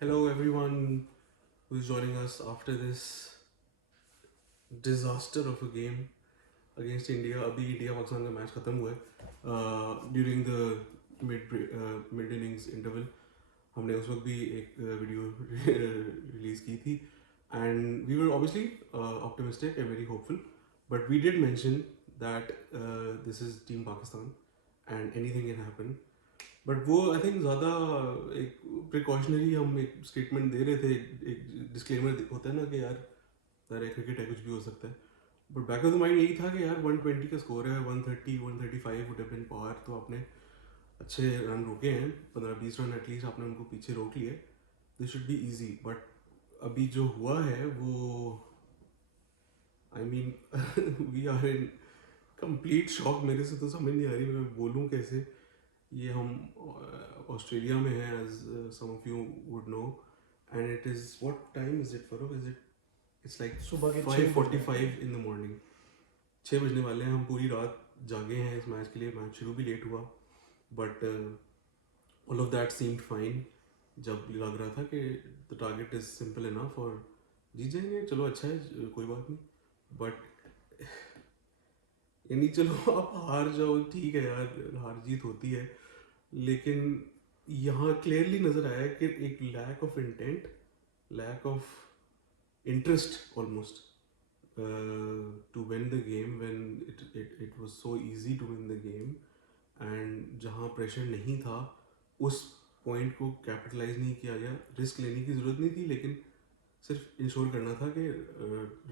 Hello, everyone who's joining us after this disaster of a game against India. अभी India Pakistan का match खत्म हुआ है during the mid innings interval हमने उस वक्त भी एक वीडियो रिलीज की थी and we were obviously optimistic and very hopeful but we did mention that this is team Pakistan and anything can happen but वो आई थिंक ज़्यादा एक प्रिकॉशनरी हम एक स्टेटमेंट दे रहे थे एक डिस्क्लेमर होता है ना कि यार क्रिकेट है कुछ भी हो सकता है but back of the mind यही था कि यार 120 का स्कोर है 130 135 वुड हैव बीन पार तो आपने अच्छे रन रोके हैं 15-20 रन एटलीस्ट आपने उनको पीछे रोक लिए this should be easy but अभी जो हुआ है वो I mean we are in complete shock मेरे से तो समझ नहीं आ रही मैं बोलूँ कैसे ये हम ऑस्ट्रेलिया में हैं as some of you would know and it is what time is it for is it it's like सुबह के 5:45 इन द मॉर्निंग 6 बजने वाले हैं हम पूरी रात जागे हैं इस मैच के लिए मैच शुरू भी लेट हुआ but all of that seemed fine जब लग रहा था कि the target is simple enough और जीत जाएंगे चलो अच्छा है कोई बात नहीं बट यानी चलो आप हार जाओ ठीक है यार हार जीत होती है लेकिन यहाँ क्लियरली नज़र आया कि एक lack of intent lack of interest almost to win the game when it was so easy to win the game and जहाँ प्रेशर नहीं था उस पॉइंट को कैपिटलाइज नहीं किया गया रिस्क लेने की ज़रूरत नहीं थी लेकिन सिर्फ इंश्योर करना था कि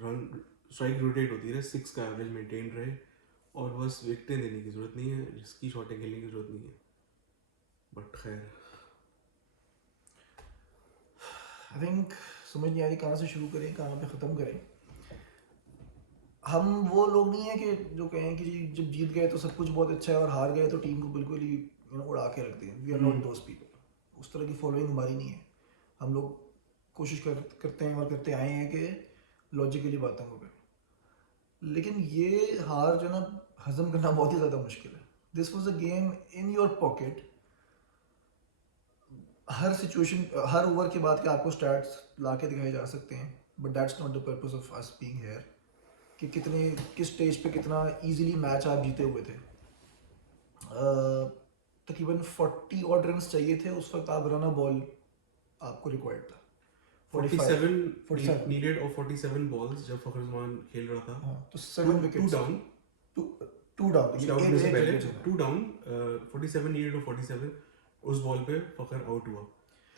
रन स्ट्राइक रोटेट होती रहे 6 का एवरेज मेंटेन रहे और बस विकेटें देने की ज़रूरत नहीं है रिस्की शॉटें खेलने की ज़रूरत नहीं है बट खैर आई थिंक समझ नहीं आ रही कहाँ से शुरू करें कहाँ पे ख़त्म करें हम वो लोग नहीं हैं कि जो कहें कि जी जब जीत गए तो सब कुछ बहुत अच्छा है और हार गए तो टीम को बिल्कुल ही उड़ा के रख दें we are not those people उस तरह की फॉलोइंग हमारी नहीं है हम लोग कोशिश करते हैं और करते आए हैं कि लॉजिकली बातों को करें लेकिन ये हार जो ना हजम करना बहुत ही ज़्यादा मुश्किल है this was a game in your pocket her situation her over के बाद के आपको स्टैट्स ला के दिखाए जा सकते हैं but that's not the purpose of us being here कि कितने किस स्टेज पे कितना इजीली मैच आप जीते हुए थे तकरीबन 40 ऑड रन चाहिए थे उस वक्त आप रन अ बॉल आपको रिक्वायर्ड था 47 needed और 47 balls जब फखर जमान खेल रहा था हाँ तो 7 wickets to down 2 down 47 needed और 47 उस बॉल पे फखर आउट हुआ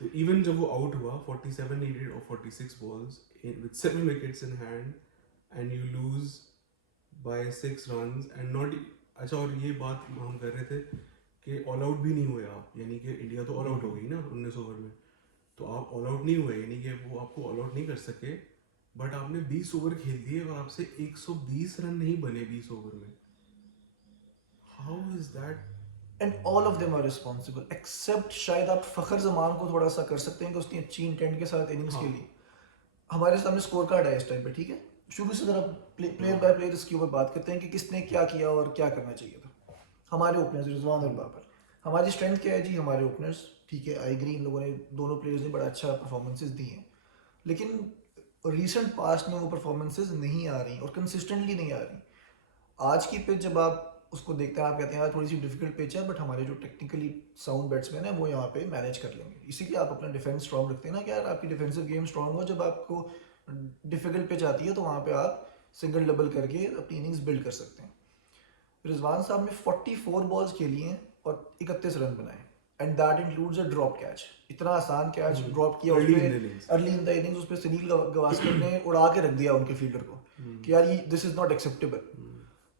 तो इवन जब वो आउट हुआ 47 needed और 46 balls with 7 wickets in hand and you lose by 6 runs and not अच्छा और ये बात हम कर रहे थे कि ऑल आउट भी नहीं हुए आप यानी कि इंडिया तो ऑल आउट हो गई ना 19 ओवर में तो आप ऑल आउट नहीं हुए यानी कि वो आपको ऑल आउट नहीं कर सके बट आपने 20 ओवर खेल दिए और आपसे 120 रन नहीं बने 20 ओवर में how is that and all of them are responsible except शायद आप फखर जमान को थोड़ा सा कर सकते हैं कि उसने अच्छी इंटेंट के साथ इनिंग्स खेली हमारे सामने स्कोर कार्ड है इस टाइम पे ठीक है शुरू से जरा प्लेयर बाय प्लेयर इसके ऊपर बात करते हैं कि किसने क्या किया और क्या करना चाहिए था हमारे ओपनर्स रिजवान और बाबर हमारी स्ट्रेंथ क्या है जी हमारे ओपनर्स ठीक है आई एग्री इन लोगों ने दोनों प्लेयर्स ने बड़ा अच्छा परफॉर्मेंसेस दी हैं लेकिन रिसेंट पास्ट में वो परफॉर्मेंसेस नहीं आ रही और कंसिस्टेंटली नहीं आ रही आज की पिच जब आप उसको देखते हैं आप कहते हैं यार थोड़ी सी डिफिकल्ट पिच है बट हमारे जो टेक्निकली साउंड बैट्समैन है वो यहाँ पे मैनेज कर लेंगे इसीलिए आप अपना डिफेंस स्ट्रॉन्ग रखते हैं ना कि यार आपकी डिफेंसिव गेम स्ट्रॉन्ग हो जब आपको डिफिकल्ट पिच आती है तो वहाँ पे आप सिंगल डबल करके अपनी इनिंग्स बिल्ड कर सकते हैं रिजवान साहब ने 44 बॉल्स खेली हैं और 31 रन बनाए and that includes a drop catch इतना आसान कैच ड्रॉप किया अर्ली इन द इनिंग्स उस पर सुनील गावस्कर ने उड़ा के रख दिया उनके फील्डर को कि यार ये दिस इज नॉट एक्सेप्टेबल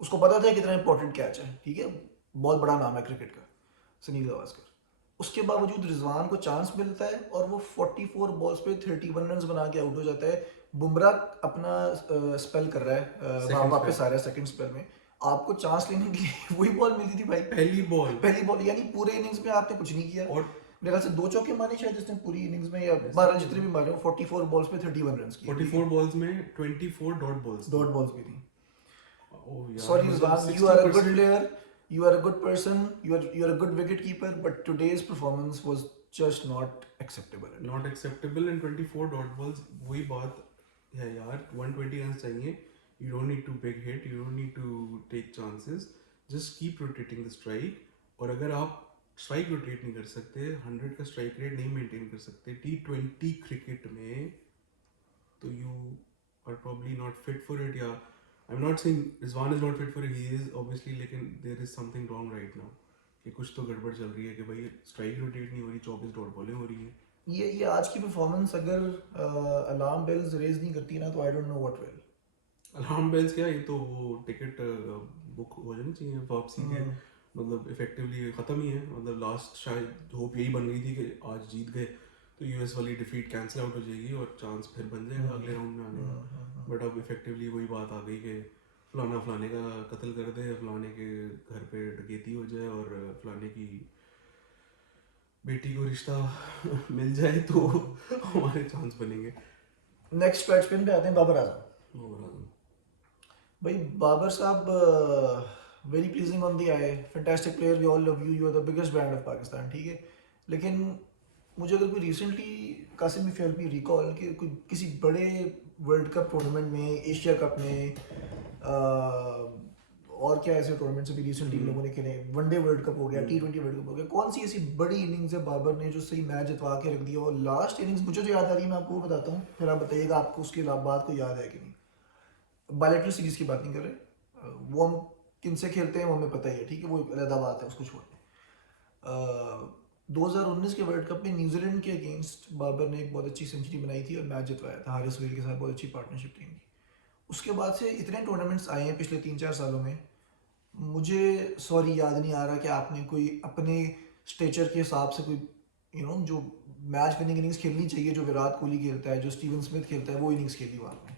उसको पता था कितना इंपॉर्टेंट कैच है ठीक है बहुत बड़ा नाम है क्रिकेट का सुनील गावस्कर उसके बावजूद रिजवान को चांस मिलता है और वो 44 बॉल्स पे 31 रन बना के आउट हो जाता है बुमराह अपना स्पेल कर रहा है वापस आ रहा है सेकंड स्पेल में आपको चांस लेने के लिए वही बॉल मिलती थी भाई पहली बॉल यानी पूरे इनिंग्स में आपने कुछ नहीं किया और मेरे ख्याल से 2 चौके मारे शायद जिसने पूरी इनिंग्स में या 12 जितने भी मारे 44 बॉल्स पे 31 रन किए 44 बॉल्स में 24 डॉट बॉल्स भी थी sorry Rizwan you are a good player you are a good person, you are a good wicket keeper, but today's performance was just not acceptable. Not acceptable and 24 dot balls वही बात है यार 120 run चाहिए you don't need to big hit you don't need to take chances just keep rotating the strike और अगर आप strike rotate नहीं कर सकते 100 का स्ट्राइक रेट नहीं मेंटेन कर सकते T20 क्रिकेट में तो you are probably not fit for it या I am not saying Rizwan is not fit for it he is obviously लेकिन there is something wrong right now कि कुछ तो गड़बड़ चल रही है कि भाई स्ट्राइक रोटेट नहीं हो रही 24 डॉट बॉलें हो रही है ये आज की परफॉर्मेंस अगर अलार्म बेल्स रेज नहीं करती ना तो I don't know what will. Alarm bells क्या ये तो वो टिकट बुक हो जानी चाहिए वापसी के मतलब इफेक्टिवली ख़त्म ही है मतलब लास्ट शायद होप यही बन गई थी कि आज जीत गए तो यूएस वाली डिफीट कैंसिल आउट हो जाएगी और चांस फिर बन जाएगा अगले राउंड में आने का बट अब इफेक्टिवली वही बात आ गई कि फलाना फलाने का कत्ल कर दे फलाने के घर पे डकैती हो जाए और फलाने की बेटी को रिश्ता मिल जाए तो हमारे चांस बनेंगे. नेक्स्ट बैट्समैन पे आते हैं बाबर आजम. भाई बाबर साहब very pleasing on the eye fantastic player we all love you you are the biggest brand of Pakistan ठीक है लेकिन मुझे अगर कोई recently Qasim if help me recall कि कोई किसी बड़े वर्ल्ड कप टूर्नामेंट में एशिया कप में और क्या ऐसे टूर्नामेंट्स अभी रिसेंटली लोगों ने खेले वनडे वर्ल्ड कप हो गया T20 वर्ल्ड कप हो गया कौन सी ऐसी बड़ी इनिंग्स है बाबर ने जो सही मैच जितवा के रख दिया और लास्ट इनिंग्स मुझे जो याद आ रही है मैं आपको बताता हूँ फिर आप बताइएगा आपको उसके बाद को याद है कि नहीं. बायलैटरल सीरीज की बात नहीं कर रहे वो हम किन से खेलते हैं वो हमें पता ही है ठीक है वो एक अलग बात है उसको छोड़ दें. 2019 के वर्ल्ड कप में न्यूजीलैंड के अगेंस्ट बाबर ने एक बहुत अच्छी सेंचुरी बनाई थी और मैच जितवाया था हारिस गेल के साथ बहुत अच्छी पार्टनरशिप टीम थी. उसके बाद से इतने टूर्नामेंट्स आए हैं पिछले 3-4 सालों में मुझे सॉरी याद नहीं आ रहा कि आपने कोई अपने स्टेचर के हिसाब से कोई जो मैच विनिंग इनिंग्स खेलनी चाहिए जो विराट कोहली खेलता है जो स्टीवन स्मिथ खेलता है वो इनिंग्स खेली हुआ आपने.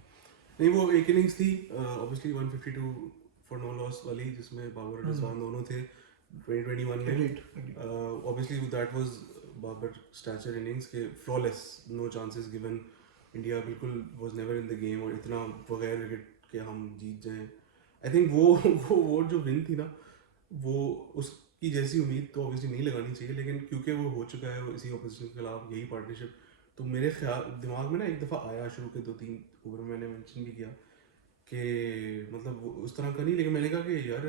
नहीं वो एक इनिंग्स थी ऑब्वियसली 152 फॉर नो लॉस वाली जिसमें बाबर और रिजवान दोनों थे 2021 में obviously that was Babar stature innings के flawless no chances given India बिल्कुल was never in the game और इतना बगैर विकेट के हम जीत जाएं आई थिंक वो जो विन थी ना वो उसकी जैसी उम्मीद तो ऑब्वियसली नहीं लगानी चाहिए लेकिन क्योंकि वो हो चुका है इसी ऑपोजिशन के खिलाफ यही पार्टनरशिप तो मेरे ख्याल दिमाग में ना एक दफ़ा आया शुरू के 2-3 ओवर में मैंने मेंशन भी किया कि मतलब उस तरह का नहीं लेकिन मैंने कहा कि यार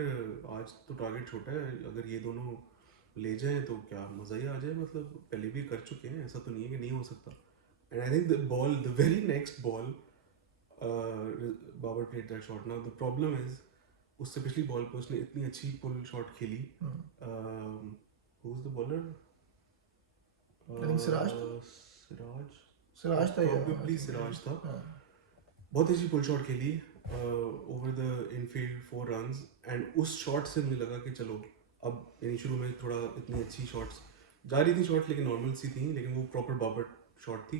आज तो टारगेट छोटा है अगर ये दोनों ले जाएं तो क्या मज़ा ही आ जाए मतलब पहले भी कर चुके हैं ऐसा तो नहीं है कि नहीं हो सकता and I think the very next ball Babar played that shot now the problem is उससे पिछली बॉल पे उसने इतनी अच्छी पुल शॉट खेली who is the bowler I think Siraj था probably सिराज था बहुत अच्छी पुल शॉट खेली over the infield 4 runs and उस शॉट से मुझे लगा कि चलो अब यानी शुरू में थोड़ा इतनी अच्छी शॉट्स जा रही थी शॉट लेकिन नॉर्मल सी थी लेकिन वो प्रॉपर बाबर शॉट थी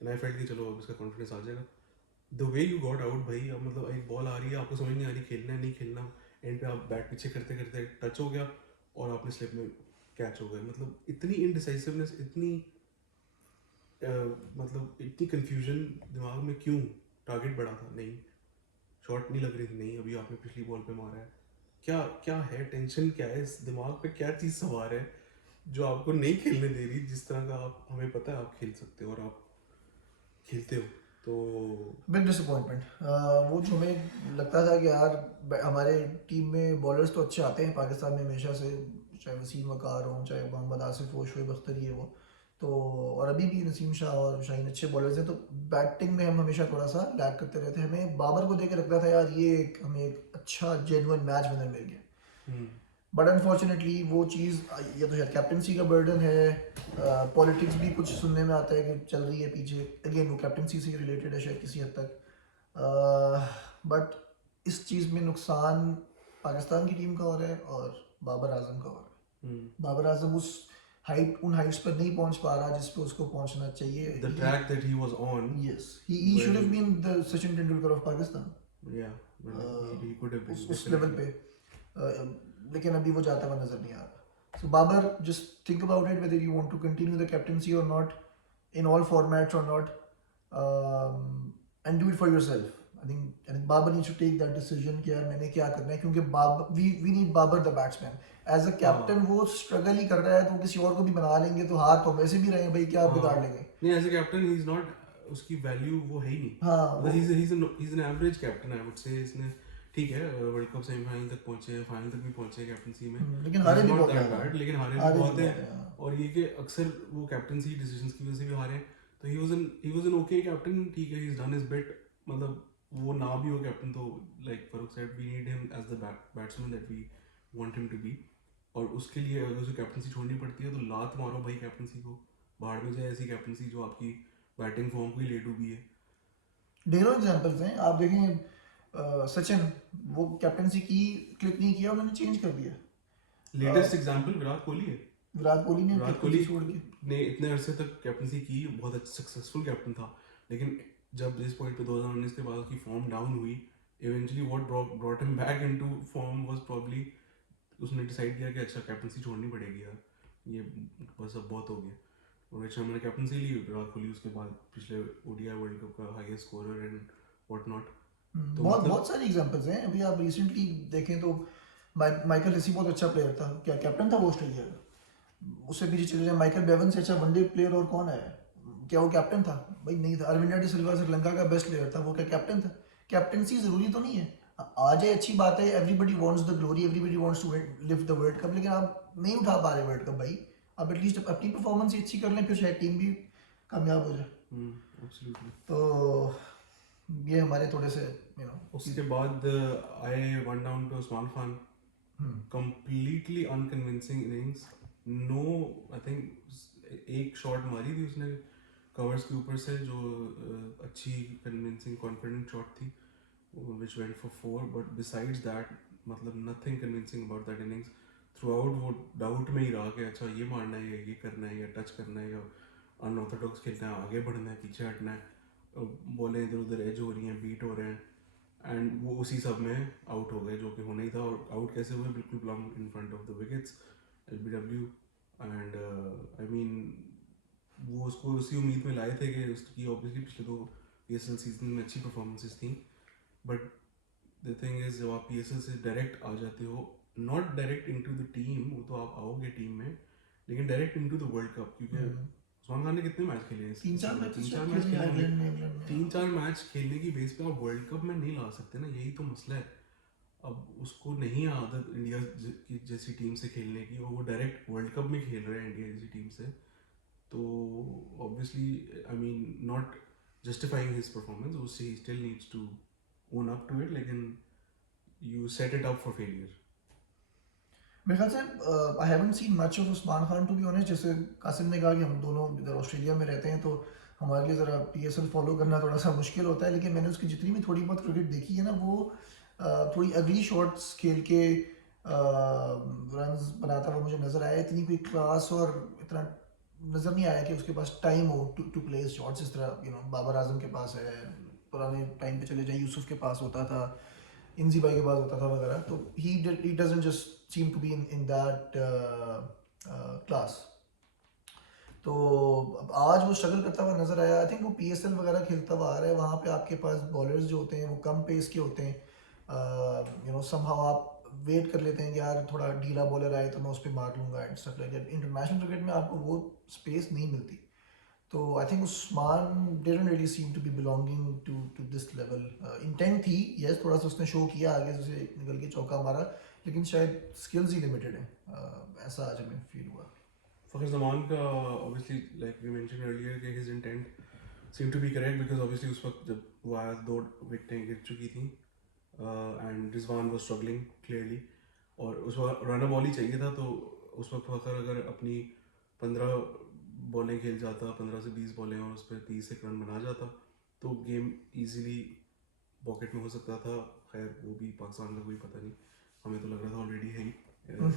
एंड आई फेल्ट कि चलो अब इसका कॉन्फिडेंस आ जाएगा the way you got out भाई अब मतलब एक बॉल आ रही है आपको समझ नहीं आ रही खेलना है नहीं खेलना एंड पे आप बैट पीछे करते करते टच हो गया और आपने स्लिप में कैच हो गए मतलब इतनी इनडिसाइसिवनेस इतनी मतलब इतनी कंफ्यूजन दिमाग में क्यों टारगेट बढ़ा था नहीं शॉट नहीं लग रही थी नहीं अभी आपने पिछली बॉल पे मारा है क्या क्या है टेंशन क्या है इस दिमाग पे क्या चीज़ सवार है जो आपको नहीं खेलने दे रही जिस तरह का आप हमें पता है आप खेल सकते हो और आप खेलते हो तो बिग डिसअपॉइंटमेंट. वो जो हमें लगता था कि यार हमारे टीम में बॉलर्स तो अच्छे आते हैं पाकिस्तान में हमेशा से चाहे वसीम वकार हो चाहे मोहम्मद आसिफ हो शोएब अख्तर ही है वो तो और अभी भी नसीम शाह और शाहीन अच्छे बॉलर्स हैं तो बैटिंग में हम हमेशा थोड़ा सा लैग करते रहते हैं हमें बाबर को देख के लगता था यार ये हमें एक अच्छा जेन्युइन मैच विनर मिल गया बट अनफॉर्चुनेटली वो चीज़ या तो शायद कैप्टनसी का बर्डन है पॉलिटिक्स भी कुछ सुनने में आता है कि चल रही है पीछे अगेन वो कैप्टनसी से रिलेटेड है शायद किसी हद तक बट इस चीज़ में नुकसान पाकिस्तान की टीम का हो रहा है और बाबर आजम का हो रहा है. बाबर आजम उन हाइट्स पर नहीं पहुंच पा रहा जिस पे उसको पहुंचना चाहिए. the track that he was on yes he should have been the Sachin Tendulkar of Pakistan. he could have been उस लेवल पे लेकिन अभी वो जाता हुआ नजर नहीं आ रहा. So Babar, just think about it whether you want to continue the captaincy or not in all formats or not, and do it for yourself. I think Babar needs to take that decision कि यार मैंने क्या करना है, क्योंकि we need Babar the batsman as a captain. वो struggle ही कर रहा है, तो किसी और को भी बना लेंगे तो हार तो वैसे भी रहे भाई, क्या बिगाड़ लेंगे. नहीं as a captain he is not, उसकी वैल्यू वो है ही नहीं. हाँ, मतलब he is an average captain I would say. इसने ठीक है वर्ल्ड कप सेमीफाइनल तक पहुंचे, फाइनल तक भी पहुंचे कैप्टनसी में, लेकिन हारे भी बहुत दैट बैड, लेकिन हारे भी बहुत है. और ये कि अक्सर वो कैप्टनसी डिसीजंस की वजह से भी हारे. तो he was an okay captain, ठीक है, he is done his bit. मतलब वो ना भी हो कैप्टन तो like Farooq said we need him as the batsman that we want him to be. और उसके लिए अगर उसे कैप्टनसी छोड़नी पड़ती है तो लात मारो भाई कैप्टनसी को, बाहर में जाए ऐसी कैप्टनसी जो आपकी बैटिंग फॉर्म को ही ले डूबी है. ढेरों एग्जांपल्स हैं. आप देखें सचिन, वो कैप्टनसी की क्लिक नहीं किया, उन्होंने चेंज कर दिया. लेटेस्ट एग्जांपल विराट कोहली है. विराट कोहली ने विराट कोहली छोड़ के ने इतने अरसे तक कैप्टनसी की, बहुत अच्छा सक्सेसफुल कैप्टन था, लेकिन जब जिस पॉइंट पे 2019 के बाद उसकी फॉर्म डाउन हुई, eventually what brought him back into form was probably उसने डिसाइड किया कि अच्छा कैप्टनसी छोड़नी पड़ेगी यार, ये बस अब बहुत हो गया. रोहित शर्मा ने कैप्टनसी ली, विराट कोहली उसके बाद पिछले ओडीआई वर्ल्ड कप का highest scorer and what not. तो बहुत सारे एग्जांपल्स हैं. अभी आप रिसेंटली देखें तो माइकल हेसी बहुत अच्छा प्लेयर था, क्या कैप्टन था वो ऑस्ट्रेलिया का. उससे पीछे चले जाए, माइकल बेवन से अच्छा वनडे प्लेयर और कौन है, क्या वो कैप्टन था? भाई नहीं था. अरविंदा डी सिल्वा श्रीलंका का बेस्ट प्लेयर था, वो क्या कैप्टन था? कैप्टनसी जरूरी तो नहीं है. आ जाए अच्छी बात है, everybody wants the glory, everybody wants to lift the world cup, लेकिन आप नहीं उठा पा रहे वर्ल्ड कप भाई. आप एटलीस्ट अपनी परफॉर्मेंस ही अच्छी कर लें, फिर शायद टीम भी कामयाब हो जाए. एब्सोल्युटली. तो ये हमारे थोड़े से उसके बाद I one down to Usman Khan. Completely unconvincing innings. No I think एक शॉट मारी थी उसने कवर्स के ऊपर से जो अच्छी कन्विंसिंग कॉन्फिडेंट शॉट थी, which went for 4, but besides that मतलब nothing convincing about that innings. Throughout वो डाउट में ही रहा कि अच्छा ये मारना है या ये करना है या टच करना है या अनऑर्थोडॉक्स खेलना है, आगे बढ़ना है, पीछे हटना है, बॉलें इधर उधर एज हो रही हैं, बीट हो रहे हैं, एंड वो उसी सब में आउट हो गए जो कि होना ही था. और आउट कैसे हुए? बिल्कुल plum in front of the wickets, LBW. And I mean वो उसको उसी उम्मीद में लाए थे कि उसकी ऑब्वियसली पिछले 2 PSL सीजन में अच्छी परफॉर्मेंसेस थी, बट द थिंग इज जब आप PSL से डायरेक्ट आ जाते हो, not direct into the team, वो तो आप आओगे टीम में, लेकिन direct into the world cup, क्योंकि उस्मान खान ने कितने मैच खेले हैं? 3-4 मैच 3-4 मैच खेलने की बेस पे आप वर्ल्ड कप में नहीं ला सकते ना, यही तो मसला है. अब उसको नहीं आदत इंडिया की जैसी टीम से खेलने की, और वो डायरेक्ट वर्ल्ड कप में खेल रहे हैं इंडिया जैसी टीम से, तो obviously I mean not justifying his performance, उससे he still needs to own up to it, लेकिन you set it up for failure. मेरे ख्याल से I haven't seen much of Usman Khan to be honest. जैसे कासिम ने कहा कि हम दोनों इधर ऑस्ट्रेलिया में रहते हैं तो हमारे लिए ज़रा PSL फॉलो करना थोड़ा सा मुश्किल होता है, लेकिन मैंने उसकी जितनी भी थोड़ी बहुत क्रिकेट देखी है ना, वो थोड़ी अगली शॉट्स खेल के रन्स बनाता हुआ मुझे नज़र आया. इतनी कोई क्लास और इतना नज़र नहीं आया कि उसके पास टाइम हो टू प्लेस शॉट्स, इस तरह बाबर आजम के पास है, पुराने टाइम पे चले जाए यूसुफ के पास होता था, इंजी भाई के पास होता था वगैरह. तो he doesn't just seem to be in that class. तो आज वो स्ट्रगल करता हुआ नजर आया. आई थिंक वो PSL वगैरह खेलता हुआ आ रहा है. वहाँ पे आपके पास बॉलर्स जो होते हैं वो कम पेस के होते हैं. समहाउ आप वेट कर लेते हैं कि यार थोड़ा ढीला बॉलर आए तो मैं उस पर मार लूँगा and stuff like that. International cricket में आपको वो स्पेस नहीं मिलती. तो I think Usman didn't really seem to be belonging to this level. Intent थी यस, थोड़ा सा उसने शो किया, आगे से निकल के चौका मारा, लेकिन शायद स्किल्स ही लिमिटेड हैं. ऐसा आज हमें फील हुआ. फखर जमान का obviously like we mention earlier कि his intent seem to be correct, because obviously उस वक्त जब वो आया 2 विकेटें गिर चुकी थी and Rizwan was struggling clearly, और उस वक्त रन बॉल ही चाहिए था. तो उस वक्त फखर अगर अपनी 15 बॉलें खेल जाता, 15 से 20 बॉलें, और उस पर 30 एक रन बना जाता, तो गेम इजीली पॉकेट में हो सकता था. खैर वो भी पाकिस्तान का कोई पता नहीं, हमें तो लग रहा था ऑलरेडी है ही,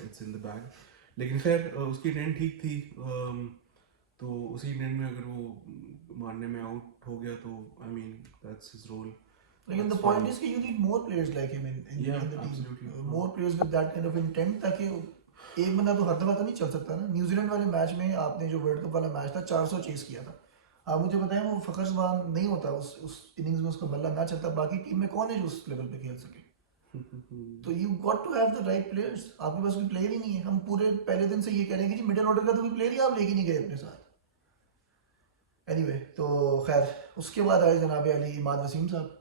इट्स इन द बैग. लेकिन खैर उसकी इंटेंट ठीक थी. तो उसी इंटेंट में अगर वो मारने में आउट हो गया तो I mean that's his role. लेकिन द पॉइंट इज कि you need more players like him in the team, more players with that kind of intent, ताकि एक बंदा तो हर दफा तो नहीं चल सकता ना. न्यूजीलैंड वाले मैच में आपने जो वर्ल्ड कप वाला मैच था 400 चेस किया था. आप मुझे बताएं वो फ़खर जमान नहीं होता उस इनिंग्स में, उसका बल्ला ना चलता, बाकी टीम में कौन है जो उस लेवल पे खेल सके? तो you got to have the right players. आपके पास कोई प्लेयर ही नहीं है। हम पूरे पहले दिन से ये कह रहे हैं कि जी मिडिल ऑर्डर का तो कोई प्लेयर ही आप लेके नहीं गए अपने साथ। एनीवे तो खैर उसके बाद आए जनाब अली इमाद वसीम साहब।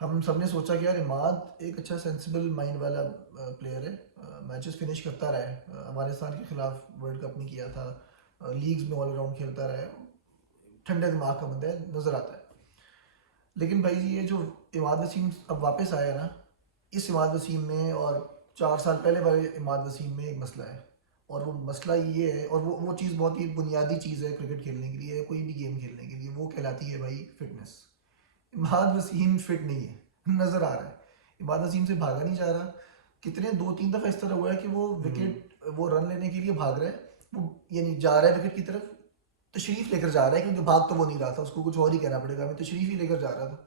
हम सब ने सोचा कि यार इमाद एक अच्छा सेंसिबल माइंड वाला प्लेयर है, मैचेस फिनिश करता रहा है, अफगानिस्तान के खिलाफ वर्ल्ड कप में किया था, लीग्स में ऑल अराउंड खेलता रहा है, ठंडे दिमाग का बंदा है, नज़र आता है। लेकिन भाई जी ये जो इमाद वसीम अब वापस आया ना, इस इमाद वसीम में और 4 साल पहले वाले इमाद वसीम में एक मसला है। और वो मसला ये है, और वो चीज़ बहुत ही बुनियादी चीज़ है क्रिकेट खेलने के लिए, कोई भी गेम खेलने के लिए, वो कहलाती है भाई फिटनेस। इमाद वसीम फिट नहीं है, नज़र आ रहा है। इमाद वसीम से भागा नहीं जा रहा। कितने 2-3 दफ़ा इस तरह हुआ है कि वो विकेट, वो रन लेने के लिए भाग रहा है, वो यानी जा रहा है विकेट की तरफ, तशरीफ़ लेकर जा रहा है, क्योंकि भाग तो वो नहीं रहा था, उसको कुछ और ही कहना पड़ेगा, मैं तशरीफ़ ही लेकर जा रहा था।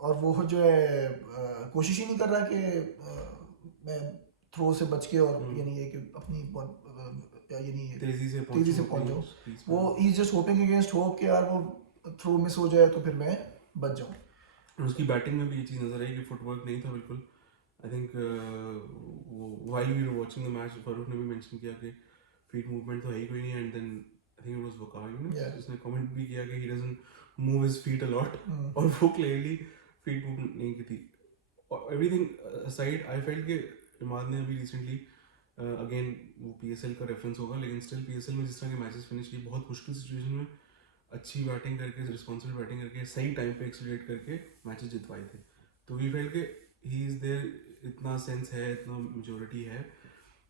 और वो जो है कोशिश ही नहीं कर रहा कि मैं थ्रो से बच के, और यानी ये कि अपनी यानी तेजी से तेज़ी से पहुंच जाऊँ। वो ही जस्ट होपिंग अगेंस्ट होप कि यार वो थ्रो मिस हो जाए तो फिर मैं बच जाऊँ। और उसकी बैटिंग में भी ये चीज़ नजर आई कि फुटवर्क नहीं था बिल्कुल। आई थिंक वो while we were watching the match Farooq ने भी मेंशन किया कि फीट मूवमेंट तो है ही कोई नहीं, and then I think it was Waqar Yeah. उसने कमेंट भी किया कि he doesn't move his feet a lot, hmm. और वो क्लियरली फीट मूव नहीं की थी। एवरीथिंग असाइड आई फेल्ट कि इमाद ने अभी रिसेंटली अगेन वो पीएसएल का रेफरेंस होगा, लेकिन स्टिल पीएसएल में जिस तरह के मैचेस फिनिश किए, बहुत मुश्किल सिचुएशन में अच्छी बैटिंग करके, रिस्पॉन्सिबल बैटिंग करके, सही टाइम पे एक्सीलरेट करके मैचेस जितवाए थे। तो वी फेल्ट कि ही इज़ देयर, इतना सेंस है, इतना मेजोरिटी है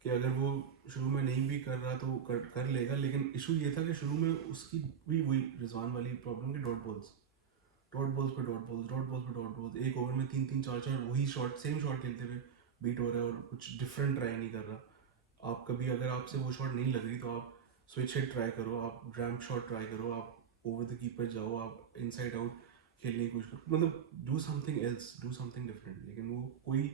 कि अगर वो शुरू में नहीं भी कर रहा तो वो कर लेगा। लेकिन इशू ये था कि शुरू में उसकी भी वही रिजवान वाली प्रॉब्लम कि डॉट बॉल्स पे डॉट बॉल्स, डॉट बॉल्स पे डॉट बॉल्स, एक ओवर में 3-3 4-4 वही शॉट, सेम शॉट खेलते हुए बीट हो रहा है और कुछ डिफरेंट ट्राई नहीं कर रहा। आप कभी अगर आपसे वो शॉट नहीं लग रही तो आप स्विच हिट ट्राई करो, आप रैम्प शॉट ट्राई करो, आप ओवर द कीपर जाओ, आप इनसाइड आउट खेलने की कोशिश करो, मतलब do something else, do something different. लेकिन वो कोई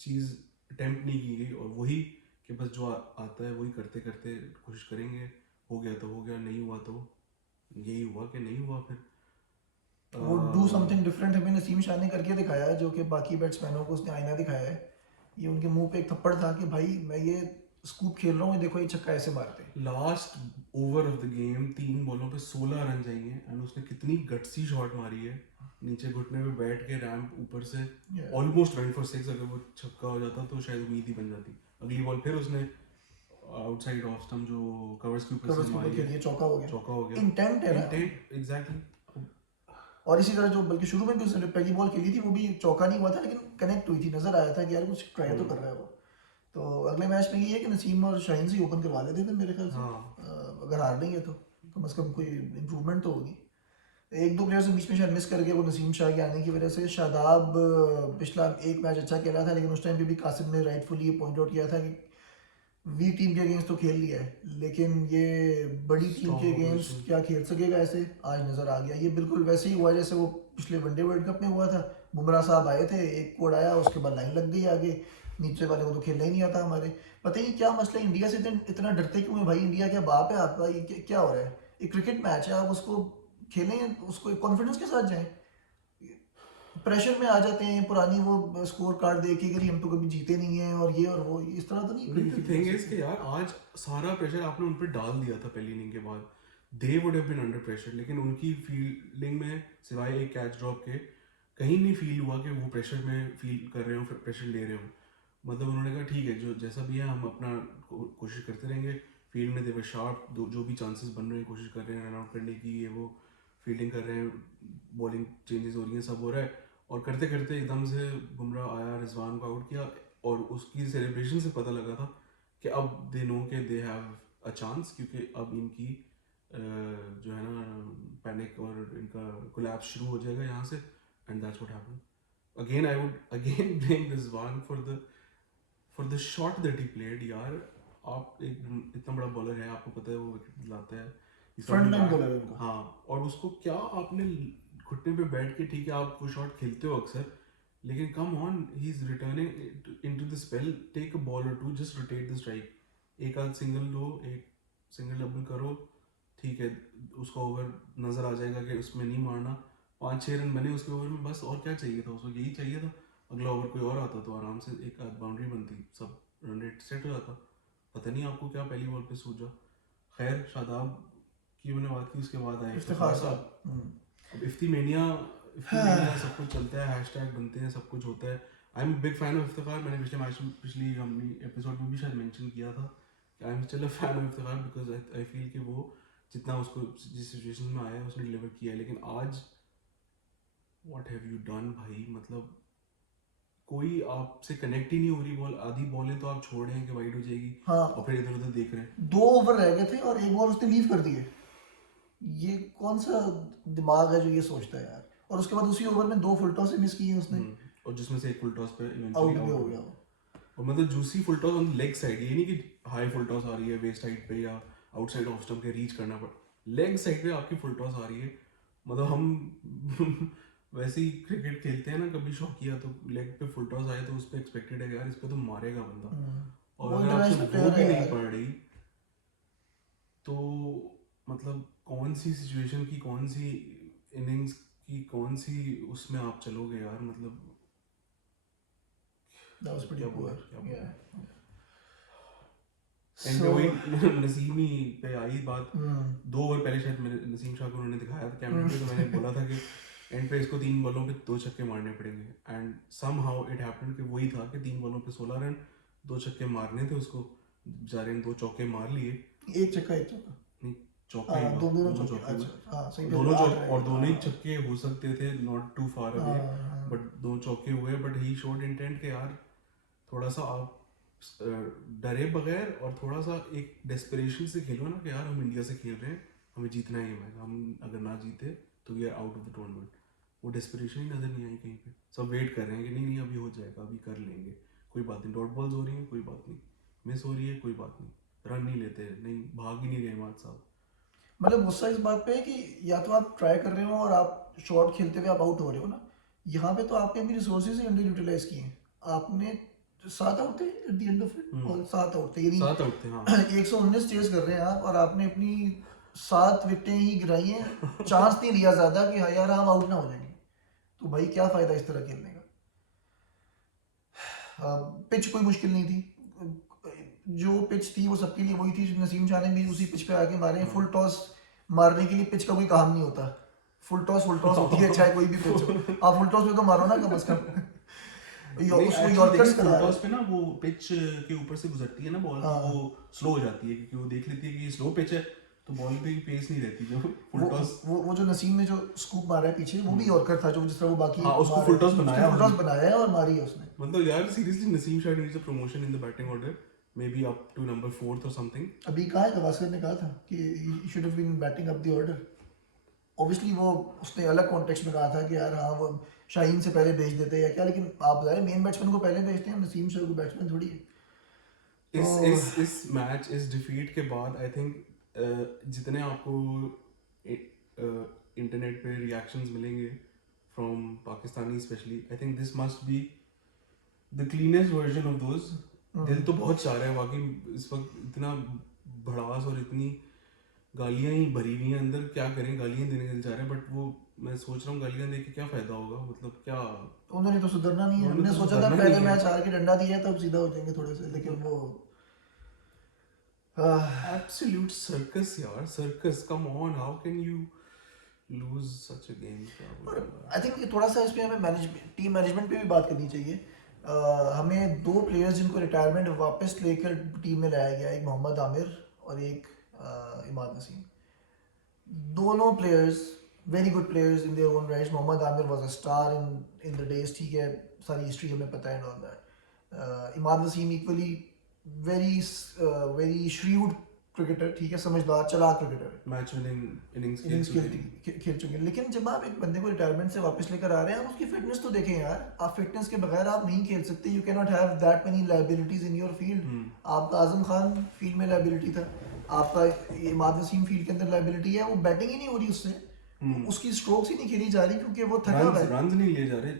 चीज़ अटेम्प्ट नहीं की गई, और वही कि बस जो आता है वही करते करते कोशिश करेंगे, हो गया तो हो गया, नहीं हुआ तो यही हुआ कि नहीं हुआ। फिर वो डू समथिंग डिफरेंट हमें नसीम शाह ने करके दिखाया है, जो कि बाकी बैट्समैनों को उसने आईना दिखाया है। ये उनके मुंह पे एक थप्पड़ था कि भाई मैं ये स्कूप खेल रहा हूँ, ये देखो ये छक्का ऐसे मारते हैं। Last over of the game 3 बॉलों पे 16 रन चाहिए, एंड उसने कितनी गट्सी शॉट मारी है, नीचे घुटने पे बैठ के रैंप ऊपर से, Yeah. Almost run for 6। अगर वो छक्का हो जाता तो शायद उम्मीद ही बन जाती। अगली बॉल फिर उसने आउटसाइड ऑफ स्टंप जो कवर्स के ऊपर से मारी है, चौका हो गया। चौका हो गया। इंटेंट है ना। Intent exactly. और इसी तरह जो बल्कि शुरू में भी उसने पहली बॉल खेली थी वो भी चौका नहीं हुआ था, लेकिन कनेक्ट हुई थी, नजर आया था कि यार कुछ ट्राई तो कर रहा है वो। तो अगले मैच में ये है कि नसीम और शाहीन से ओपन करवा लेते थे मेरे ख्याल से। हाँ, अगर हार लेंगे तो कम से कम कोई इम्प्रूवमेंट तो होगी। एक दो प्लेयर्स बीच में शायद मिस कर गए, वो नसीम शाह के आने की वजह से। शादाब पिछला एक मैच अच्छा खेला था, लेकिन उस टाइम पे भी कासिम ने राइटफुली ये पॉइंट आउट किया था कि वीक टीम के अगेंस्ट तो खेल लिया है, लेकिन ये बड़ी टीम के अगेंस्ट क्या खेल सकेगा ऐसे, आज नज़र आ गया। ये बिल्कुल वैसे ही हुआ जैसे वो पिछले वनडे वर्ल्ड कप में हुआ था। बुमराह साहब आए थे, एक कोड आया, उसके बाद लाइन लग गई आगे, नीचे वाले को तो खेलना ही नहीं आता हमारे। पता ही नहीं क्या मसला है, इंडिया से इतना डरते क्यों है भाई? इंडिया क्या बाप है आपका? ये क्या हो रहा है? एक क्रिकेट मैच है, आप उसको खेलें, उसको कॉन्फिडेंस के साथ जाएं। प्रेशर में आ जाते हैं, पुरानी वो स्कोर कार्ड देख के कि हम तो कभी जीते नहीं है, और ये और वो, इस तरह तो नहीं क्रिकेट थिंग खेल इज कि यार आज सारा प्रेशर आपने उन पर डाल दिया था पहली इनिंग के बाद। They would have been under pressure, लेकिन उनकी फील्डिंग में सिवाय एक कैच ड्रॉप के कहीं नहीं फील हुआ कि वो प्रेशर में फील कर रहे हो, प्रेशर ले रहे हो। मतलब उन्होंने कहा ठीक है, जो जैसा भी है हम अपना कोशिश करते रहेंगे। फील्ड में देवर शार्प, जो भी चांसेस बन रहे हैं कोशिश कर रहे हैं रन आउट करने की, ये वो फील्डिंग कर रहे हैं, बॉलिंग चेंजेस हो रही हैं, सब हो रहा है। और करते करते एकदम से बुमराह आया, रिजवान को आउट किया, और उसकी सेलिब्रेशन से पता लगा था कि अब दे नो के दे हैव अ चांस, क्योंकि अब इनकी जो है ना पैनिक और इनका कोलैप्स शुरू हो जाएगा यहाँ से। And that's what happened. Again I would again blame Rizwan for the shot that he played. यार आप एक इतना बड़ा बॉलर है, आपको पता है वो विकेट दिलाता है, फ्रंट लाइन बॉलर है उनका। हाँ, और उसको क्या आपने घुटने पे बैठ के, ठीक है आप वो शॉट खेलते हो अक्सर, लेकिन come on, he is returning into the spell, take a ball और two, just rotate the strike, एक आध सिंगल लो, एक सिंगल डबल करो, ठीक है उसका ओवर नज़र आ जाएगा कि उसमें नहीं मारना, 5-6 रन बने उसके ओवर में बस, और क्या चाहिए था उसको, यही चाहिए था। अगला ओवर कोई और आता तो आराम से एक आध बाउंड्री बनती, सब रन रेट सेट हो जाता। पता नहीं आपको क्या पहली बॉल पे सूझा। खैर शादाब की मैंने बात की, उसके बाद आए इफ्तिखार इफ्तिखार साहब। साहब। अब इफ्ती मेनिया सब चलता है, हैशटैग बनते हैं, सब कुछ होता है। I am big fan of Iftikhar. मैंने पिछले मैच में, पिछली हमने एपिसोड में भी शायद मेंशन किया था कि I am still a fan of Iftikhar, because I feel कि वो जितना उसको जिस सिचुएशन में आया है उसने डिलीवर किया है। लेकिन आज व्हाट हैव यू डन भाई, मतलब कोई आपसे कनेक्ट ही नहीं हो रही बॉल, आधी बॉलें तो आप छोड़ रहे हैं कि वाइड हो जाएगी हाँ और फिर इधर उधर देख रहे हैं। 2 ओवर रह गए थे और एक बॉल उसने लीव कर दिए। ये कौन सा दिमाग है जो ये सोचता है यार। और उसके बाद उसी ओवर में 2 फुल टॉस मिस किए उसने, और जिसमें से एक फुल टॉस पे आउट इवेंचुअली भी आउट हो हो गया गया। वो। और मतलब juicy full toss on leg side, ये नहीं कि हाई फुल टॉस आ रही है वेस्ट साइड पे या आउटसाइड ऑफ स्टंप के रीच करना पड़, लेग साइड पे आपकी फुल टॉस आ रही है। मतलब हम वैसे ही क्रिकेट खेलते हैं ना, कभी शौकिया तो लेग पे फुल टॉस आए तो उस पर एक्सपेक्टेड है कि यार इस पे तो मारेगा बंदा, और वो अगर आपसे इंटरनेशनल वो प्लेयर भी है नहीं यार। पड़ रही तो मतलब कौन सी सिचुएशन की, कौन सी इनिंग्स की, कौन सी उसमें आप चलोगे यार, मतलब That was pretty क्या poor. बोले क्या बोले। Yeah. एंड पे So, वही नसीमी पे आई बात। 2 ओवर पहले शायद मैंने नसीम शाह को उन्होंने दिखाया था कैमरे पे, तो मैंने बोला था कि एंड पे इसको 3 बॉलों पे 2 छक्के मारने पड़ेंगे, and somehow it happened कि वही था कि 3 बॉलों पे 16 रन, 2 छक्के मारने थे उसको, बेचारे ने 2 चौके मार लिए। एक चक्का नहीं चौके हाँ, ही दोनों दोनों चौके। चौके हुए, अच्छा हाँ सही, और फिर दोनों 8 चौके, रह और गए। दोनों ही हाँ छक्के हो सकते थे, नॉट टू फार अवे, हाँ बट 2 चौके हुए। बट ही शोड इंटेंट के यार थोड़ा सा आप डरे बगैर और थोड़ा सा एक डेस्परेशन से खेलो ना कि यार हम इंडिया से खेल रहे हैं, हमें जीतना है ये मैच, हम अगर ना जीते तो we are out of the tournament. वो डेस्परेशन ही नज़र नहीं आई कहीं पे। सब वेट कर रहे हैं कि नहीं नहीं अभी हो जाएगा, अभी कर लेंगे, कोई बात नहीं, डॉट बॉल्स हो रही हैं कोई बात नहीं, मिस हो रही है कोई बात नहीं, रन नहीं लेते, नहीं भाग ही नहीं रहे इमाद साहब। मतलब गुस्सा इस बात पे है कि या तो आप ट्राई कर रहे हो और आप शॉट खेलते हुए आप आउट हो रहे हो ना। यहाँ पे तो आपने अपनी रिसोर्सेज ही अंडर यूटिलाइज किए हैं। आपने 7 आउट थे eight the end of it, और 7 आउट थे यानी 7 आउट थे हाँ। 119 चेस कर रहे हैं आप, और आपने अपनी 7 विकेटें ही गिराई हैं। चांस नहीं लिया ज्यादा कि हाँ यार हम आउट ना हो जाएंगे। तो भाई क्या फायदा इस तरह खेलने का। पिच कोई मुश्किल नहीं थी, जो पिच थी वो सबके लिए वही थी। नसीम शाह ने भी उसी पिच पे आके मारे हैं। फुल टॉस मारने के लिए पिच का कोई काम नहीं होता। फुल टॉस होती है चाहे कोई भी पिच हो। आप फुल टॉस पे तो मारो ना कम से कम। नहीं उसको एक्चुअली यॉर्कर्स देखिए फुल करा टॉस पे ना वो पिच के ऊपर से गुजरती है ना बॉल, तो वो स्लो हो जाती है क्योंकि वो देख लेती है कि ये स्लो पिच है, तो बॉल पे पेस नहीं रहती जो फुल टॉस। वो जो नसीम ने जो स्कूप मारा है पीछे, वो भी यॉर्कर था, जो जिस तरह वो बाकी हाँ उसको फुल टॉस बनाया फुल टॉस बनाया है और मारी है उसने। मतलब यार seriously Naseem Shah needs a promotion in the batting order, maybe up to number 4th और समथिंग। अभी कहा है गवास्कर ने कहा था कि he should have been batting up the order. Obviously वो उसने अलग कॉन्टेक्स्ट में कहा था कि यार हाँ वो शाहीन से पहले भेज देते या क्या, लेकिन आप बता रहे मेन बैट्समैन को पहले भेजते हैं। नसीम शाह को बैट्समैन थोड़ी है। इस मैच इस डिफीट के बाद आई थिंक जितने आपको इंटरनेट पे रिएक्शंस मिलेंगे from Pakistani specially, I think this must be the cleanest version of those. दिल तो बहुत चाह रहा है वाकई, इस वक्त इतना भड़ास और इतनी गालियां ही भरी हुई हैं अंदर, क्या करें, गालियां देने का दिल चाह रहा है, बट वो मैं सोच रहा हूँ गालियां दे के क्या फायदा होगा, मतलब क्या। उन्होंने तो सुधरना नहीं है। उन्होंने हमने तो सोचा था सुधरना पहले नहीं है। मैच हार के डंडा दिया तब सीधा हो जाएंगे थोड़े से, लेकिन वो एब्सोल्यूट सर्कस यार, circus, come on, how can you lose such a game, क्या और बोलूं आई थिंक थोड़ा सा इस पे हमें टीम मैनेजमेंट पे भी बात करनी चाहिए। हमें 2 प्लेयर्स जिनको रिटायरमेंट वापस लेकर टीम में लाया गया, एक मोहम्मद आमिर और एक इमाद नसीम। दोनों players very good players in their own rights. Mohammad Amir was a star in the days, ठीक है, सारी हिस्ट्री हमें पता है and all that. Imad Naseem equally very very shrewd cricketer, ठीक है, समझदार चालाक क्रिकेटर है, मैच विनिंग इनिंग्स इनिंग्स खेल चुके हैं। खेल चुके हैं। लेकिन जब आप एक बंदे को रिटायरमेंट से वापस लेकर आ रहे हैं, आप उसकी फिटनेस तो देखें यार। आप फिटनेस के बगैर आप नहीं खेल सकते। You can not have that many liabilities in your field. आपका आजम खान फील्ड में लायबिलिटी था, आपका इमाद नसीम फील्ड के अंदर लायबिलिटी है। वो बैटिंग ही नहीं हो रही उससे, उसकी स्ट्रोक्स ही नहीं खेली जा रही क्योंकि वो थका हुआ है। रन नहीं लिए जा रहे,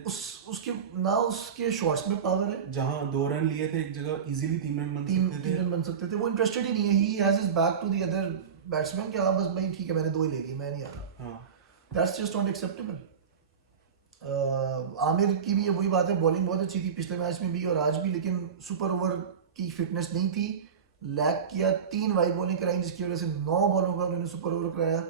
उसके ना उसके शॉट्स में पावर है। जहां 2 रन लिए थे एक जगह इजीली 3 रन बन सकते थे। 3 रन बन सकते थे। वो इंटरेस्टेड ही नहीं है। He has his back to the other batsman कि हाँ बस भाई ठीक है मैंने 2 ही ले लिए, मैं नहीं आ रहा। हाँ that's just not acceptable. Aamir की भी ये वही बात है, बॉलिंग बहुत अच्छी थी पिछले मैच में भी और आज भी, लेकिन सुपर ओवर की फिटनेस नहीं थी, लैग किया, 3 वाइड बॉलिंग कराई जिसकी वजह से 9 बॉलों का उन्होंने सुपर ओवर कराया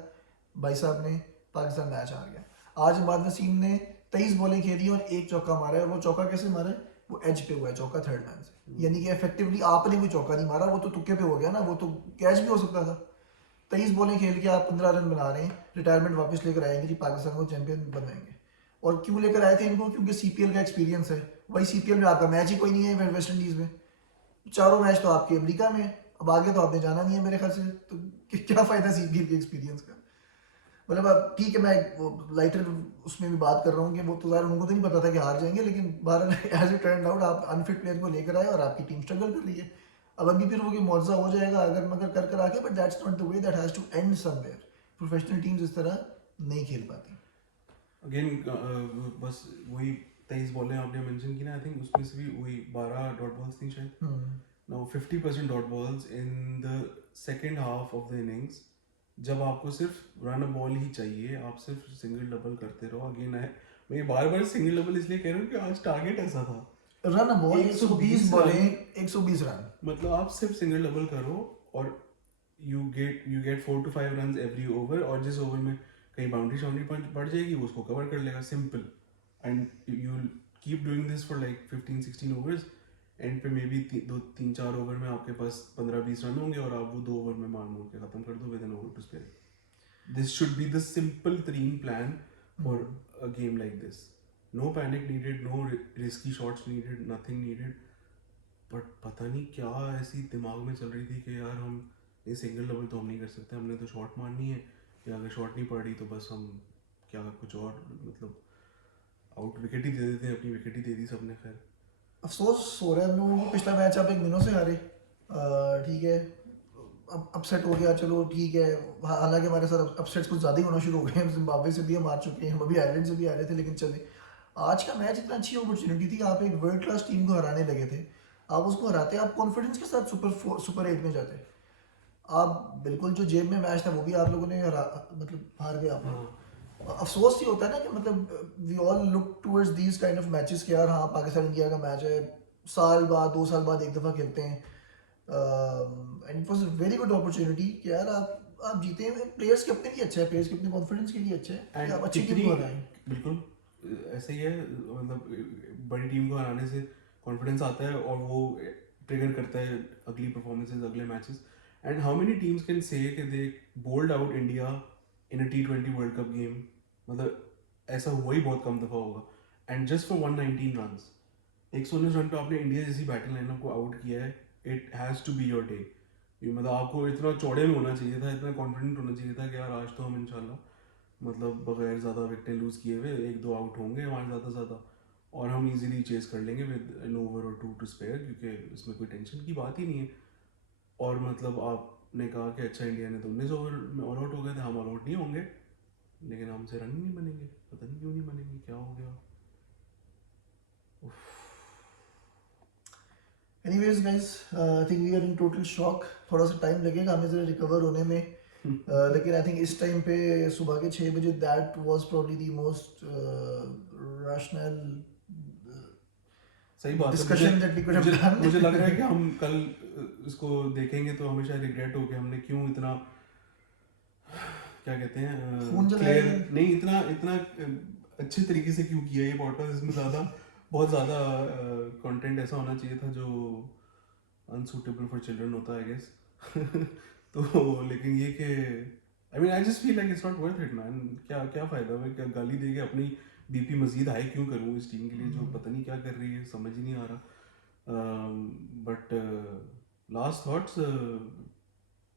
भाई साहब ने, पाकिस्तान मैच हार गया। आज इमाद वसीम ने 23 बॉलें खेली और 1 चौका मारा है, और वो चौका कैसे मारा है, वो एज पे हुआ है चौका, थर्ड मैन से, यानी कि इफेक्टिवली आपने कोई चौका नहीं मारा, वो तो तुक्के पे हो गया ना, वो तो कैच भी हो सकता था। 23 बॉलें खेल के आप 15 रन बना रहे हैं, रिटायरमेंट वापस लेकर आएंगे जी, पाकिस्तान को चैंपियन बनवाएंगे। और क्यों लेकर आए थे इनको, क्योंकि सीपीएल का एक्सपीरियंस है। वही सीपीएल में आपका मैच ही कोई नहीं है वेस्ट इंडीज में, चारों मैच तो आपके अमेरिका में है, अब आगे तो आपने जाना नहीं है मेरे ख्याल से, तो क्या फायदा सीपीएल के एक्सपीरियंस का। मतलब अब ठीक है, मैं लाइटर उसमें भी बात कर रहा हूँ कि वो तो ज़ाहिर उनको तो नहीं पता था कि हार जाएंगे, लेकिन बहरहाल एज इट टर्न आउट आप अनफिट प्लेयर को लेकर आए और आपकी टीम स्ट्रगल कर रही है। अब अभी फिर वो कि मुआवजा हो जाएगा अगर मगर कर आके, but that's not the way, that has to end somewhere. Professional teams इस तरह नहीं खेल पाती। अगेन बस वही 23 बॉलें आपने मेंशन की ना, आई थिंक उसमें से भी वही 12 डॉट बॉल्स थी शायद। Now 50% dot balls in the second half of the innings, जब आपको सिर्फ रन बॉल ही चाहिए, आप सिर्फ सिंगल डबल करते रहो। अगेन मैं बार बार सिंगल डबल इसलिए कह रहा हूँ कि आज टारगेट ऐसा था, रन बॉल 120 बॉलें, रन, 120 रन, मतलब आप सिर्फ सिंगल डबल करो और you get 4 to 5 run every over, और जिस ओवर में कहीं बाउंड्री शाउंड्री बढ़ जाएगी वो उसको कवर कर लेगा, simple. And you keep doing this for like 15-16 overs, and पे मे बी 2-3-4 ओवर में आपके पास 15-20 रन होंगे और आप वो 2 ओवर में मार के खत्म कर दो with an over to spare. This should be the simple तरीन plan for a game like this. No panic needed, no risky shots needed, nothing needed. But पता नहीं क्या ऐसी दिमाग में चल रही थी कि यार हम ये सिंगल डबल तो हम नहीं कर सकते, हमने तो शॉट मारनी है, या अगर शॉट नहीं पड़ रही तो बस हम क्या कुछ और, मतलब आउट विकेट ही दे देते हैं, अपनी विकेट ही दे दी सबने। खैर अफसोस हो रहा है हम लोगों को, पिछला मैच आप एक मिनों से हारे, ठीक है, अब अपसेट हो गया, चलो ठीक है। हालांकि हमारे साथ अपसेट्स कुछ ज़्यादा ही होना शुरू हो गए हैं, जिम्बाब्वे से भी हम हार चुके हैं, हम अभी आयरलैंड से भी हारे थे, लेकिन चले। आज का मैच इतना अच्छी अपॉर्चुनिटी थी, आप एक वर्ल्ड क्लास टीम को हराने लगे थे, आप उसको हराते, आप कॉन्फिडेंस के साथ सुपर 8 में जाते। आप बिल्कुल जो जेब में मैच था वो भी आप लोगों ने मतलब हार गए आप लोग। अफसोस ये होता है ना कि मतलब we all look towards these kind of matches कि यार हाँ पाकिस्तान इंडिया का मैच है, साल बाद 2 साल बाद एक दफ़ा खेलते हैं, and it was a very good opportunity कि यार आप जीते हैं। प्लेयर्स के अपने लिए अच्छा है, प्लेयर्स के अपने कॉन्फिडेंस के लिए अच्छा है कि आप अच्छी टीम को हराएं। बिल्कुल ऐसा ही है, मतलब बड़ी टीम को हराने से कॉन्फिडेंस आता है और वो ट्रिगर करता है अगली परफॉर्मेंसेस, अगले matches. And how many teams can say कि they bowled out India in a T20 world cup game, मतलब ऐसा हुआ ही बहुत कम दफ़ा होगा। And just for 119 run, 119 run पे आपने इंडिया जैसी बैटिंग लाइनअप को आउट किया है। It has to be your day. मतलब आपको इतना चौड़े में होना चाहिए था, इतना कॉन्फिडेंट होना चाहिए था कि यार आज तो हम इंशाल्लाह मतलब बगैर ज़्यादा विकेटें लूज़ किए हुए 1-2 आउट होंगे हमारे ज़्यादा और हम इजीली चेस कर लेंगे विद एन ओवर और 2 टू स्पेयर, क्योंकि इसमें कोई टेंशन की बात ही नहीं है। और मतलब आपने कहा कि अच्छा इंडिया ने तो 19 ओवर में ऑल आउट हो गए थे, हम ऑल आउट नहीं होंगे, लेकिन हमसे रन नहीं बनेंगे, पता नहीं क्यों नहीं बनेंगे, क्या हो गया। Anyways guys, I think we are in total shock, थोड़ा सा टाइम लगेगा हमें ज़रा रिकवर होने में, लेकिन आई थिंक इस टाइम पे सुबह के 6 बजे that was probably the most rational सही बात है। Discussion that we could have done. मुझे लग रहा है कि हम कल इसको देखेंगे तो हमें शायद रिग्रेट हो कि हमने क्यों इतना, क्या कहते हैं, खून जलाया क्लियर है। नहीं, इतना इतना अच्छे तरीके से क्यों किया ये पॉडकास्ट। इसमें ज़्यादा बहुत ज़्यादा कंटेंट ऐसा होना चाहिए था जो अनसूटेबल फॉर चिल्ड्रन होता है आई गेस। तो लेकिन ये कि I mean I just feel like it's not worth it man. क्या क्या फ़ायदा, मैं क्या गाली दे के अपनी बीपी मज़ीद हाई क्यों करूँ इस टीम के लिए जो पता नहीं क्या कर रही है, समझ ही नहीं आ रहा। But last thoughts,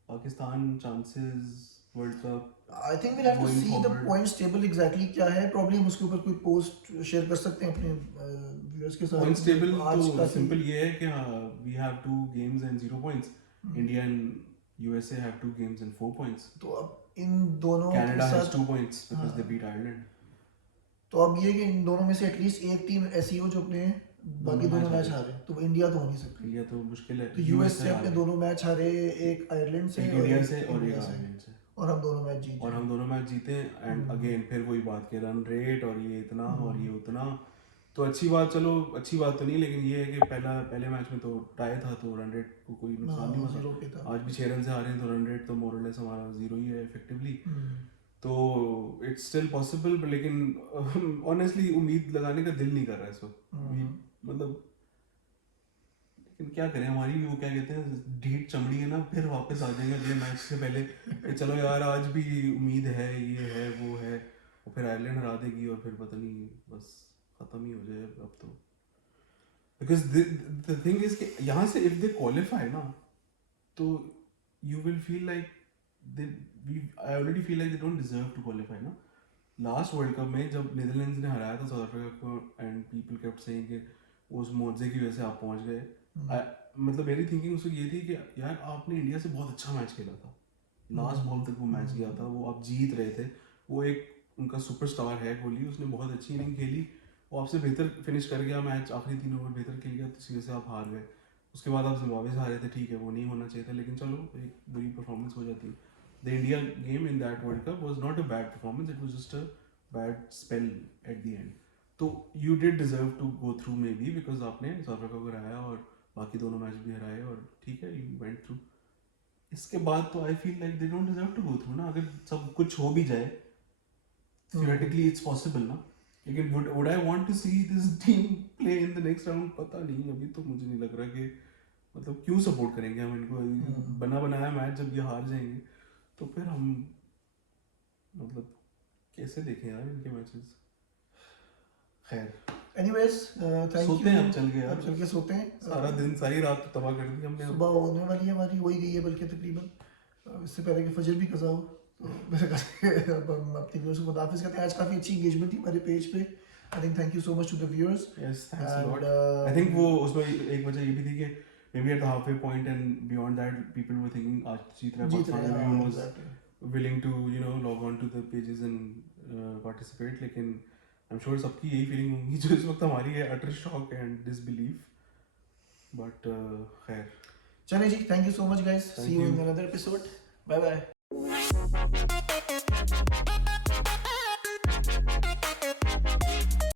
Pakistan chances world cup I think we'll have to going see the forward. Points table exactly क्या है, प्रॉब्ली हम उसके ऊपर कोई पोस्ट शेयर कर सकते हैं अपने व्यूअर्स के साथ। पॉइंट्स टेबल आज तो काफी सिंपल ये है कि we have 2 games and 0 points, India and USA have 2 games and 4 points, तो अब इन दोनों के Canada has साथ 2 points because they beat Ireland. तो अब ये कि इन दोनों में से एटलीस्ट एक टीम ऐसी हो जो अपने बाकी दोनों मैच हारे, तो इंडिया तो हो नहीं सकती। इंडिया तो मुश्किल है, तो यूएस से अपने दोनों मैच हारे, एक आयरलैंड से, एक इंडिया से और एक आयरलैंड से, और हम दोनों मैच जीते। और हम दोनों मैच जीते। एंड अगेन फिर वही बात के रन रेट और ये इतना और ये उतना, तो अच्छी बात, चलो अच्छी बात तो नहीं, लेकिन ये है कि पहले मैच में तो टाई था, तो रन रेट को कोई नुकसान नहीं हुआ जीरो पे था। आज भी 6 रन से हारे हैं, तो रन रेट तो मोर और लेस हमारा जीरो ही है इफेक्टिवली। तो इट्स स्टिल पॉसिबल, लेकिन ऑनेस्टली उम्मीद लगाने का दिल नहीं कर रहा है इस वक्त, मतलब लेकिन क्या करें, हमारी भी वो क्या कहते हैं ढीठ चमड़ी है ना, फिर वापस आ जाएंगे अगले मैच से पहले कि चलो यार आज भी उम्मीद है, ये है वो है, और फिर आयरलैंड हरा देगी और फिर पता नहीं बस खत्म ही हो जाए अब तो। बिकॉज द थिंग इज कि यहाँ से इफ दे क्वालिफाई ना, तो you will feel like I already feel like they don't deserve to qualify ना। लास्ट वर्ल्ड कप में जब नीदरलैंड्स ने हराया था साउथ अफ्रीका को, एंड पीपल केप्ट सेइंग कि उस मोजे की वजह से आप पहुंच गए, मतलब मेरी थिंकिंग उसको ये थी कि यार आपने इंडिया से बहुत अच्छा मैच खेला था, लास्ट बॉल तक वो मैच गया था, वो आप जीत रहे थे, वो एक उनका सुपरस्टार है कोहली, उसने बहुत अच्छी इनिंग खेली, वो आपसे बेहतर फिनिश कर गया मैच, आखिरी 3 ओवर बेहतर खेल गया, तो इसी वजह से आप हार गए। उसके बाद आप जिम्बाब्वे से हारे थे, ठीक है वो नहीं होना चाहिए था, लेकिन चलो एक बुरी परफॉर्मेंस हो जाती है। The India game in that world cup was not a bad performance, it was just a bad spell at the end. तो you did deserve to go through maybe, because आपने South Africa को हराया और बाकी दोनों match भी हराए, और ठीक है यू वेंट थ्रू। इसके बाद तो I feel like they don't deserve to go through ना, अगर सब कुछ हो भी जाए theoretically it's possible ना, लेकिन would I want to see this team play in the next round, पता नहीं, अभी तो मुझे नहीं लग रहा कि मतलब क्यों सपोर्ट करेंगे हम इनको, बना बनाया मैच जब ये हार जाएंगे तो फिर हम मतलब कैसे देखें यार इनके मैचेस। खैर एनीवेज थैंक यू। सोते हैं अब चल के यार, अब चल के सोते हैं, सारा दिन सारी रात तो तबाह कर दी हमने। सुबह होने वाली है हमारी, वही गई है बल्कि तकरीबन, इससे पहले कि फजर भी कज़ा हो, तो मेरे ख्याल अब हम अपने व्यूअर्स को खुदाफिज़ कहते हैं। आज काफ़ी अच्छी एंगेजमेंट थी हमारे पेज पे, I think thank you so much to the viewers. Yes thanks a lot. I think वो उसमें एक वजह ये भी थी कि maybe at the halfway point and beyond that people were thinking आज जीत रहा है Pakistan, everyone was willing to you know log on to the pages and participate, लेकिन I'm sure सबकी यही फीलिंग होगी जो इस वक्त हमारी है, utter shock and disbelief, but खैर चलें जी, thank you so much guys, see you in another episode, bye bye.